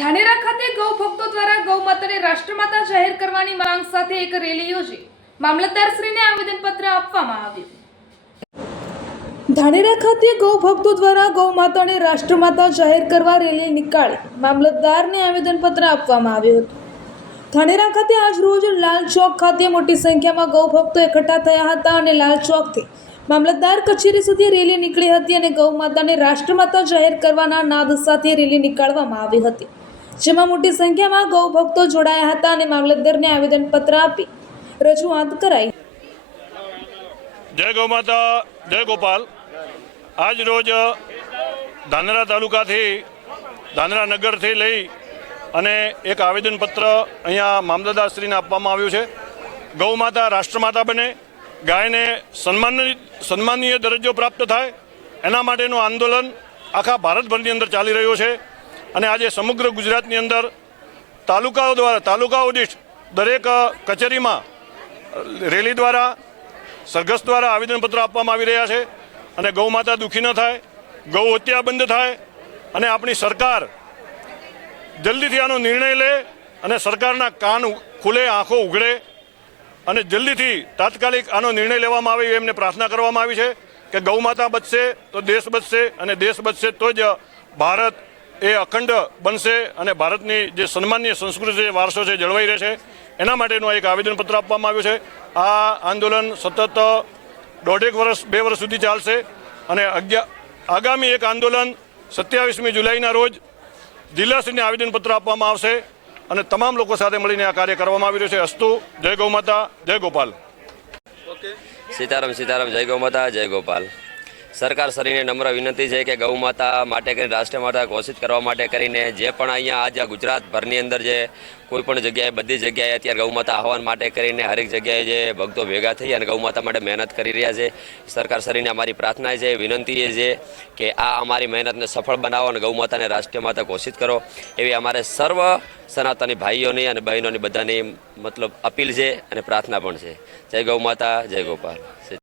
ધાનેરા ખાતે ગૌ ભક્તો દ્વારા ગૌ માતાને રાષ્ટ્રમાતા જાહેર કરવાની માંગ સાથે એક રેલી યોજી મામલતદારશ્રીને આવેદનપત્ર આપવામાં આવ્યું। ધાનેરા ખાતે ગૌ ભક્તો દ્વારા ગૌ માતાને રાષ્ટ્રમાતા જાહેર કરવા રેલી નીકાળી મામલતદારને આવેદનપત્ર આપવામાં આવ્યું હતું। ધાનેરા ખાતે આજ રોજ લાલ ચોક ખાતે મોટી સંખ્યામાં ગૌ ભક્તો એકઠા થયા હતા અને લાલ ચોકથી મામલતદાર કચેરી સુધી રેલી નીકળી હતી અને ગૌ માતાને રાષ્ટ્રમાતા જાહેર કરવાના નાદ સાથે રેલી નીકાળવામાં આવી હતી, જેમાં મોટી સંખ્યામાં ગૌ ભક્તો જોડાયા હતા અને મામલતદારને આવેદનપત્ર આપી રજૂઆત કરાઈ। જય ગૌ માતા, જય ગોપાલ। આજ રોજ ધાનેરા તાલુકાથી ધાનેરા નગરથી લઈ અને એક આવેદનપત્ર અહીંયા મામલતદારશ્રીને આપવામાં આવ્યું છે। ગૌ માતા રાષ્ટ્રમાતા બને, ગાયને સન્માનીય દરજ્જો પ્રાપ્ત થાય, એના માટેનું આંદોલન આખા ભારતભરની અંદર ચાલી રહ્યું છે અને આજે સમગ્ર ગુજરાતની અંદર તાલુકાઓ દીઠ દરેક કચેરીમાં રેલી દ્વારા સરઘસ દ્વારા આવેદનપત્ર આપવામાં આવી રહ્યા છે અને ગૌ માતા દુઃખી ન થાય, ગૌ હત્યા બંધ થાય અને આપણી સરકાર જલ્દીથી આનો નિર્ણય લે અને સરકારના કાન ખુલે, આંખો ઉઘડે અને જલ્દીથી તાત્કાલિક આનો નિર્ણય લેવામાં આવે એમને પ્રાર્થના કરવામાં આવી છે કે ગૌ માતા બચશે તો દેશ બચશે અને દેશ બચશે તો જ ભારત એ અખંડ બનશે અને ભારતની જે સન્માનીય સંસ્કૃતિ વારસો છે જળવાઈ રહેશે। એના માટેનું એક આવેદનપત્ર આપવામાં આવ્યું છે। આ આંદોલન સતત 1.5 વર્ષ 2 વર્ષ સુધી ચાલશે અને આગામી એક આંદોલન 27મી જુલાઈના રોજ જિલ્લાશ્રીને આવેદનપત્ર આપવામાં આવશે અને તમામ લોકો સાથે મળીને આ કાર્ય કરવામાં આવી રહ્યું છે। અસ્તુ, જય ગૌ માતા, જય ગોપાલ। સીતારામ સીતારામ, જય ગૌ માતા, જય ગોપાલ। સરકાર શ્રીને નમ્ર વિનંતી છે કે ગૌ માતા માટે કરીને રાષ્ટ્રમાતા ઘોષિત કરવા માટે કરીને જે પણ અહીંયા આજે ગુજરાતભરની અંદર જે કોઈ પણ જગ્યાએ બધી જગ્યાએ અત્યારે ગૌ માતા આહવાન માટે કરીને હરેક જગ્યાએ જે ભક્તો ભેગા થઈ અને ગૌ માતા માટે મહેનત કરી રહ્યા છે। સરકાર શ્રીને અમારી પ્રાર્થના છે, વિનંતી એ છે કે આ અમારી મહેનતને સફળ બનાવો અને ગૌ માતાને રાષ્ટ્રીય માતા ઘોષિત કરો એવી અમારે સર્વ સનાતની ભાઈઓની અને બહેનોની બધાની મતલબ અપીલ છે અને પ્રાર્થના પણ છે। જય ગૌ માતા, જય ગોપાલ।